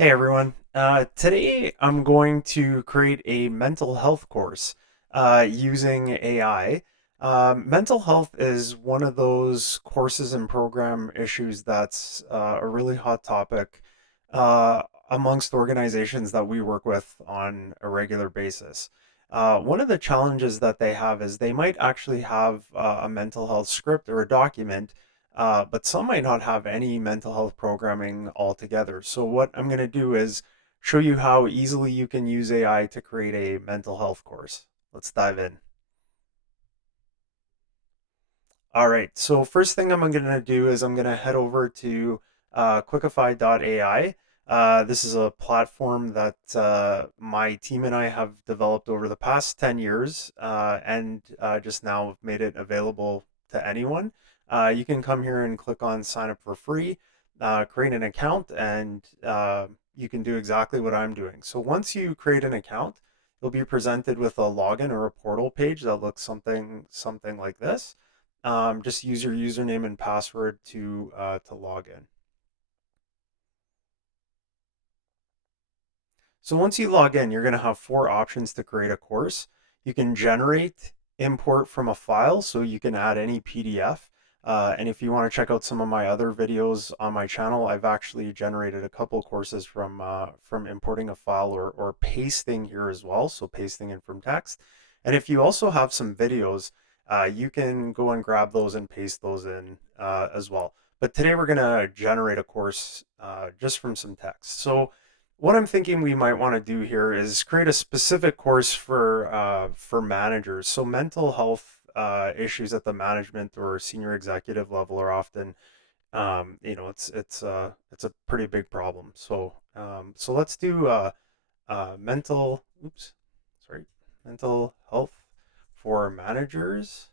Hey everyone. Today I'm going to create a mental health course using AI. Mental health is one of those courses and program issues that's a really hot topic uh, amongst organizations that we work with on a regular basis. One of the challenges that they have is they might actually have a mental health script or a document, but some might not have any mental health programming altogether. So what I'm going to do is show you how easily you can use AI to create a mental health course. Let's dive in. All right, so first thing I'm going to do is I'm going to head over to Quickify.ai. This is a platform that my team and I have developed over the past 10 years and just now made it available to anyone. You can come here and click on sign up for free, create an account, and you can do exactly what I'm doing. So once you create an account, you'll be presented with a login or a portal page that looks something like this. Just use your username and password to log in. So once you log in, you're going to have four options to create a course. You can generate, import from a file, so you can add any PDF. And if you want to check out some of my other videos on my channel, I've actually generated a couple courses from importing a file or pasting here as well, so pasting in from text. And if you also have some videos, you can go and grab those and paste those in as well. But today we're going to generate a course just from some text. So what I'm thinking we might want to do here is create a specific course for managers. So mental health issues at the management or senior executive level are often, it's a pretty big problem. So let's do mental, oops, sorry, mental health for managers,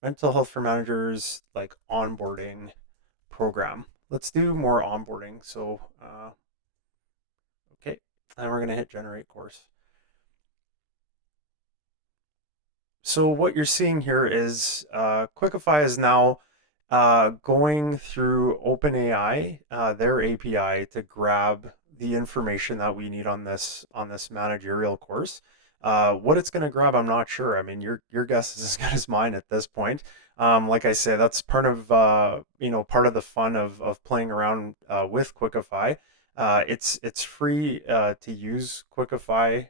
mental health for managers like onboarding program. Let's do more onboarding. Okay, and we're going to hit generate course. So what you're seeing here is Quickify is now going through OpenAI, their API, to grab the information that we need on this managerial course. What it's going to grab, I'm not sure. I mean, your guess is as good as mine at this point. Like I say, that's part of part of the fun of playing around with Quickify. It's free to use Quickify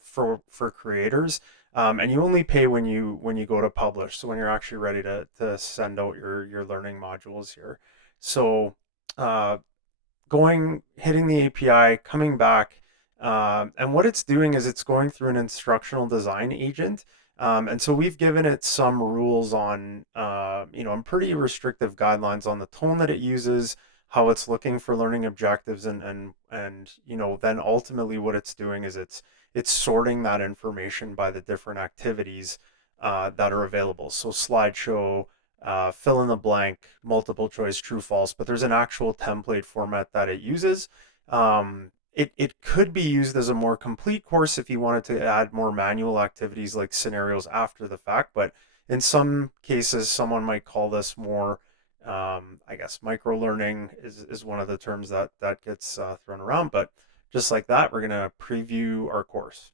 for creators. And you only pay when you go to publish, so when you're actually ready to send out your learning modules here. So uh, hitting the API, coming back, and what it's doing is it's going through an instructional design agent. And so we've given it some rules on, and pretty restrictive guidelines on the tone that it uses, how it's looking for learning objectives, and then ultimately what it's doing is it's sorting that information by the different activities that are available. So slideshow, fill in the blank, multiple choice, true, false, but there's an actual template format that it uses. It could be used as a more complete course if you wanted to add more manual activities like scenarios after the fact, but in some cases, someone might call this more, I guess, micro learning is one of the terms that gets thrown around. But just like that, we're going to preview our course.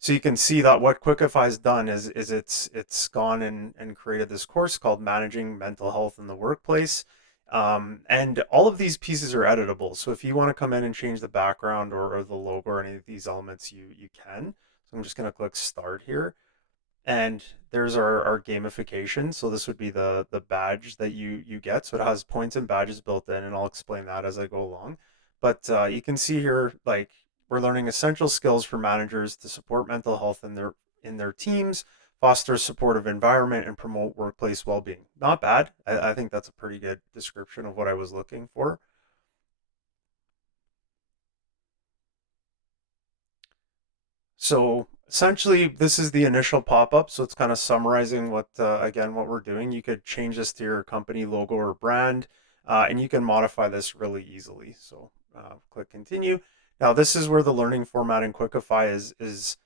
So you can see that what Quickify's done is it's gone and created this course called Managing Mental Health in the Workplace. And all of these pieces are editable. So if you want to come in and change the background or the logo or any of these elements, you can. So I'm just going to click start here. And there's our gamification. So this would be the badge that you get. So it has points and badges built in, and I'll explain that as I go along. But you can see here, like, we're learning essential skills for managers to support mental health in their teams, foster a supportive environment, and promote workplace well-being. Not bad. I think that's a pretty good description of what I was looking for. So essentially, this is the initial pop-up. So it's kind of summarizing again, what we're doing. You could change this to your company logo or brand, and you can modify this really easily. So click continue. Now this is where the learning format in Quickify is, it's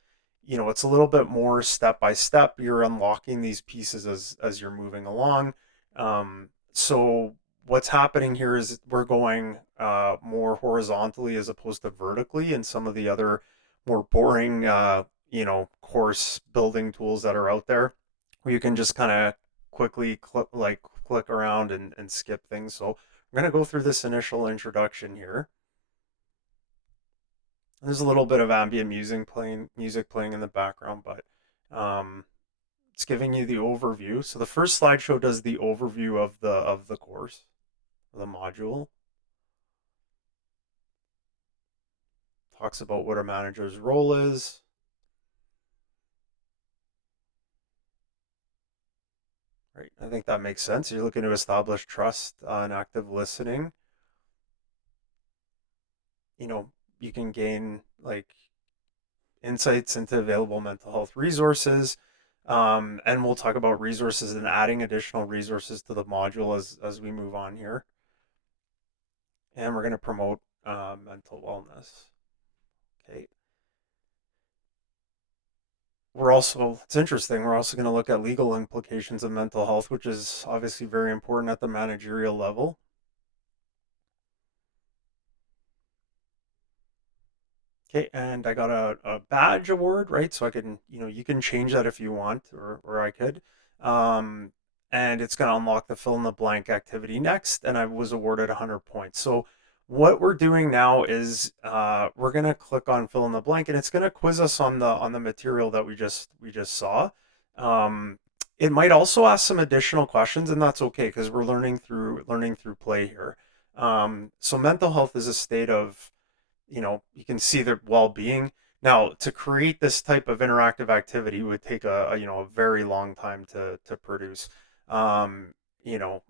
a little bit more step by step. You're unlocking these pieces as you're moving along. So what's happening here is we're going more horizontally as opposed to vertically, and some of the other more boring, course building tools that are out there, where you can just kind of quickly click around and skip things. So I'm going to go through this initial introduction here. There's a little bit of ambient music playing in the background, but um, it's giving you the overview. So the first slideshow does the overview of the course, the module. Talks about what a manager's role is. Right. I think that makes sense. You're looking to establish trust and active listening. You know, you can gain like insights into available mental health resources. And we'll talk about resources and adding additional resources to the module as we move on here. And we're going to promote mental wellness. Okay. It's interesting, we're also going to look at legal implications of mental health, which is obviously very important at the managerial level. Okay, and I got a badge award, right? So I can, you can change that if you want, or I could. Um, and it's going to unlock the fill in the blank activity next, and I was awarded 100 points. So what we're doing now is we're going to click on fill in the blank, and it's going to quiz us on the material that we just saw. Um, it might also ask some additional questions, and that's okay because we're learning through play here. So mental health is a state of, you can see their well-being. Now, to create this type of interactive activity would take a very long time to produce. Um, you know,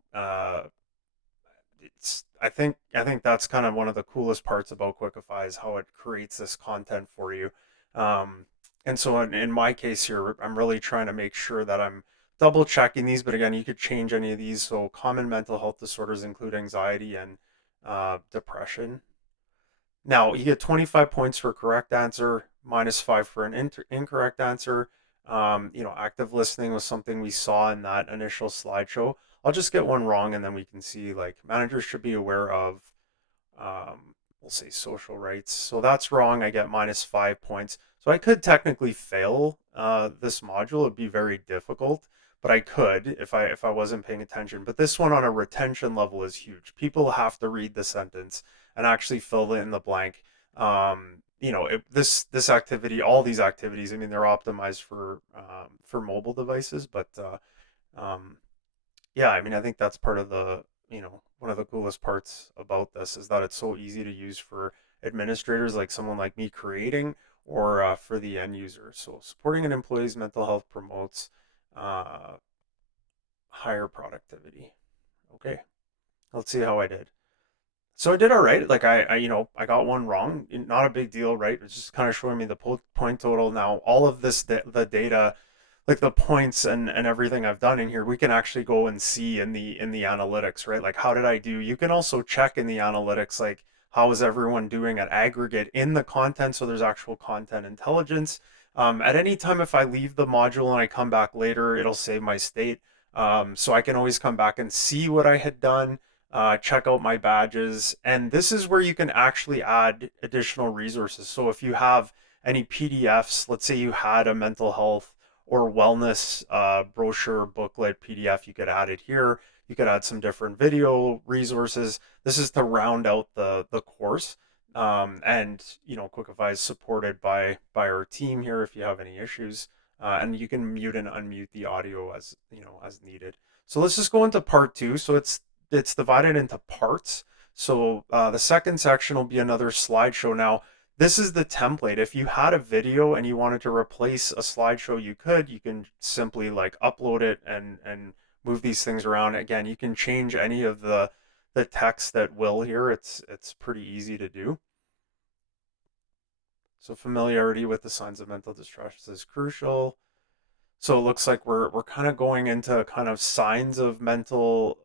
it's I think that's kind of one of the coolest parts about Quickify is how it creates this content for you. Um, and so in my case here, I'm really trying to make sure that I'm double checking these. But again, you could change any of these. So common mental health disorders include anxiety and depression. Now, you get 25 points for a correct answer, -5 for an incorrect answer. Active listening was something we saw in that initial slideshow. I'll just get one wrong and then we can see like managers should be aware of we'll say social rights. So that's wrong. I get -5 points. So I could technically fail this module. It'd be very difficult, but I could if I wasn't paying attention. But this one on a retention level is huge. People have to read the sentence and actually fill in the blank. This activity, all these activities, I mean, they're optimized for mobile devices, but um, yeah, I mean, I think that's part of one of the coolest parts about this is that it's so easy to use for administrators, like someone like me creating, or for the end user. So supporting an employee's mental health promotes uh, higher productivity. Okay, let's see how I did. So I did all right. Like I got one wrong. Not a big deal, right? It's just kind of showing me the point total. Now all of the data, like the points and everything I've done in here, we can actually go and see in the analytics, right? Like how did I do? You can also check in the analytics, like how is everyone doing at aggregate in the content. So there's actual content intelligence. At any time, if I leave the module and I come back later, it'll save my state. So I can always come back and see what I had done, check out my badges. And this is where you can actually add additional resources. So if you have any PDFs, let's say you had a mental health or wellness brochure, booklet, PDF, you could add it here. You could add some different video resources. This is to round out the course. And Quickify is supported by our team here if you have any issues. And you can mute and unmute the audio as needed. So let's just go into part two. So it's divided into parts. So the second section will be another slideshow. Now, this is the template. If you had a video and you wanted to replace a slideshow, you can simply like upload it and move these things around. Again, you can change any of the text that will here. It's pretty easy to do. So familiarity with the signs of mental distress is crucial. So it looks like we're kind of going into kind of signs of mental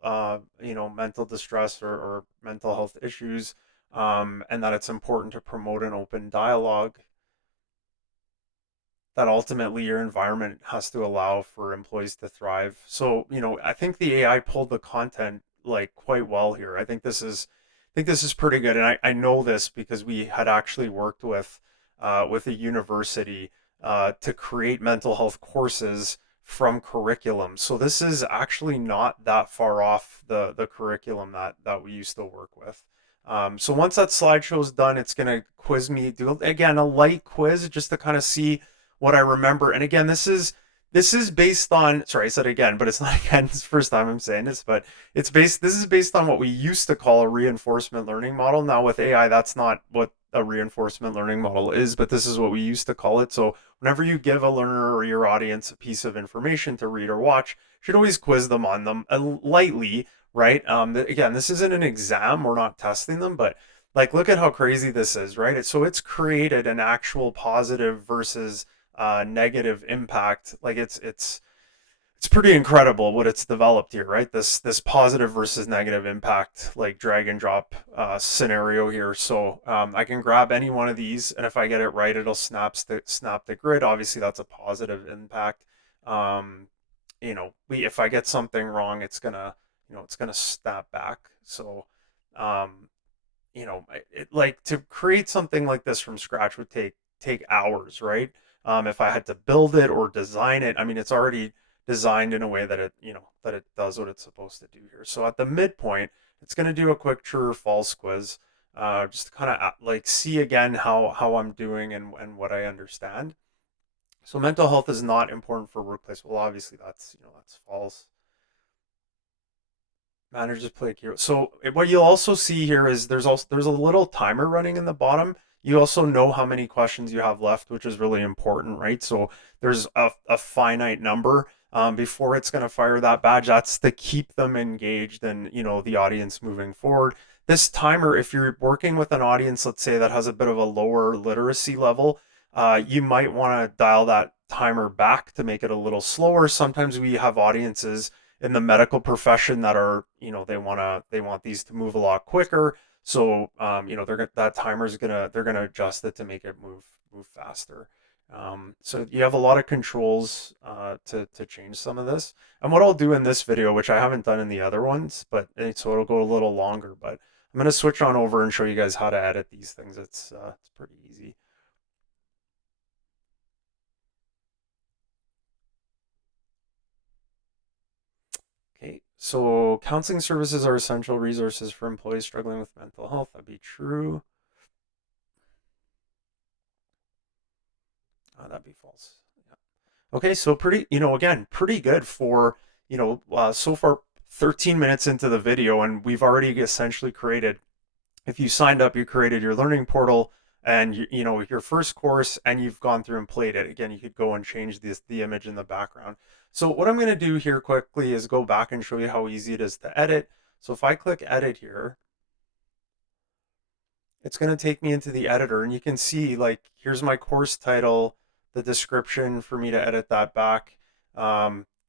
distress or mental health issues, and that it's important to promote an open dialogue. That ultimately your environment has to allow for employees to thrive. So I think the AI pulled the content like quite well here. I think this is pretty good, and I know this because we had actually worked with a university to create mental health courses from curriculum. So this is actually not that far off the curriculum that we used to work with. So once that slideshow is done, it's going to quiz me, do again a light quiz just to kind of see what I remember. And again, this is based on, sorry, I said again, but it's not again, it's the first time I'm saying this, but this is based on what we used to call a reinforcement learning model. Now with AI, that's not what a reinforcement learning model is, but this is what we used to call it. So whenever you give a learner or your audience a piece of information to read or watch, you should always quiz them on them lightly, right? Again, this isn't an exam. We're not testing them, but like, look at how crazy this is, right? So it's created an actual positive versus negative impact. Like it's pretty incredible what it's developed here, right? This positive versus negative impact, like drag and drop scenario here. So I can grab any one of these, and if I get it right, it'll snap the grid. Obviously, that's a positive impact. Um, if I get something wrong, it's gonna snap back. So um, like to create something like this from scratch would take hours, right? If I had to build it or design it, I mean, it's already designed in a way that it does what it's supposed to do here. So at the midpoint, it's going to do a quick true or false quiz, just to kind of like see again how I'm doing and what I understand. So mental health is not important for workplace. Well, obviously that's false. Managers play a key role. So what you'll also see here is there's a little timer running in the bottom. You also know how many questions you have left, which is really important, right? So there's a finite number before it's going to fire that badge. That's to keep them engaged and the audience moving forward. This timer, if you're working with an audience, let's say that has a bit of a lower literacy level, you might want to dial that timer back to make it a little slower. Sometimes we have audiences in the medical profession that are they want these to move a lot quicker, so that timer's gonna they're gonna adjust it to make it move faster. So you have a lot of controls to change some of this, and what I'll do in this video, which I haven't done in the other ones, but so it'll go a little longer, but I'm going to switch on over and show you guys how to edit these things. It's pretty easy. Okay, so counseling services are essential resources for employees struggling with mental health. That'd be true. That'd be false. Yeah. Okay, so again, pretty good for, so far 13 minutes into the video, and we've already essentially created, if you signed up, you created your learning portal and your first course, and you've gone through and played it. Again, you could go and change the image in the background. So what I'm going to do here quickly is go back and show you how easy it is to edit. So if I click edit here, it's going to take me into the editor, and you can see, like, here's my course title, the description for me to edit that back.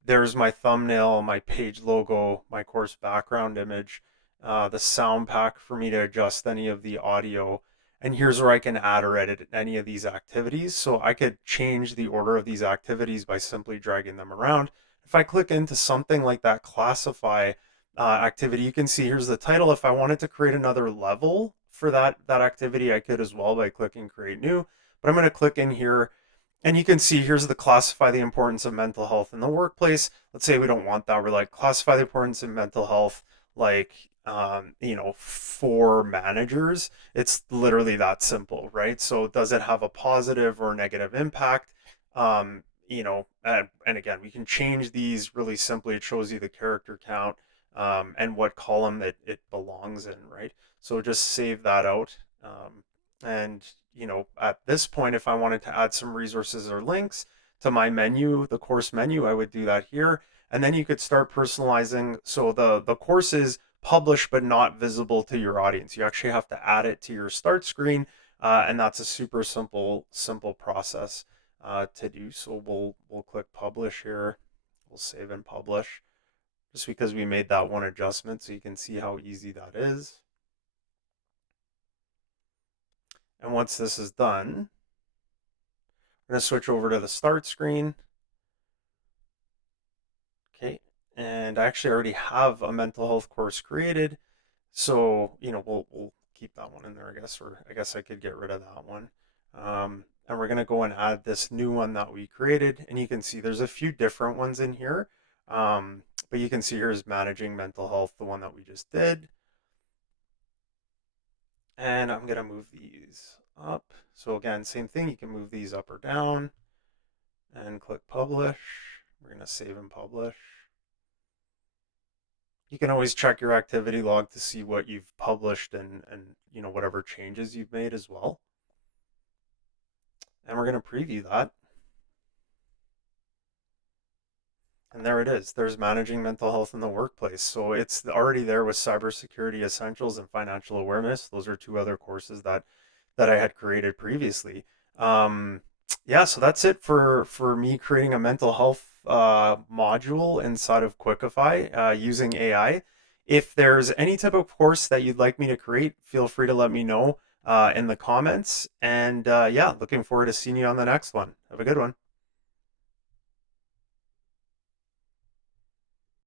There's my thumbnail, my page logo, my course background image, the sound pack for me to adjust any of the audio. And here's where I can add or edit any of these activities. So I could change the order of these activities by simply dragging them around. If I click into something like that classify activity, you can see here's the title. If I wanted to create another level for that activity, I could as well by clicking create new. But I'm going to click in here, and you can see here's the classify the importance of mental health in the workplace. Let's say we don't want that. We're like classify the importance of mental health, like for managers. It's literally that simple, right? So does it have a positive or negative impact? And again, we can change these really simply. It shows you the character count and what column it belongs in, right? So just save that out. And at this point, if I wanted to add some resources or links to my menu, the course menu, I would do that here. And then you could start personalizing. So the course is published but not visible to your audience. You actually have to add it to your start screen, and that's a super simple process to do. So we'll click publish here. We'll save and publish just because we made that one adjustment, so you can see how easy that is. And once this is done, we're going to switch over to the start screen. Okay, And I actually already have a mental health course created. So, we'll keep that one in there, I guess, or I guess I could get rid of that one. And we're going to go and add this new one that we created. And you can see there's a few different ones in here. But you can see here's managing mental health, the one that we just did. And I'm going to move these up. So again, same thing. You can move these up or down and click publish. We're going to save and publish. You can always check your activity log to see what you've published and whatever changes you've made as well. And we're going to preview that. And there it is. There's managing mental health in the workplace. So it's already there with cybersecurity essentials and financial awareness. Those are two other courses that I had created previously. Um, yeah, so that's it for me creating a mental health module inside of Quickify using AI. If there's any type of course that you'd like me to create, feel free to let me know in the comments. And yeah, looking forward to seeing you on the next one. Have a good one.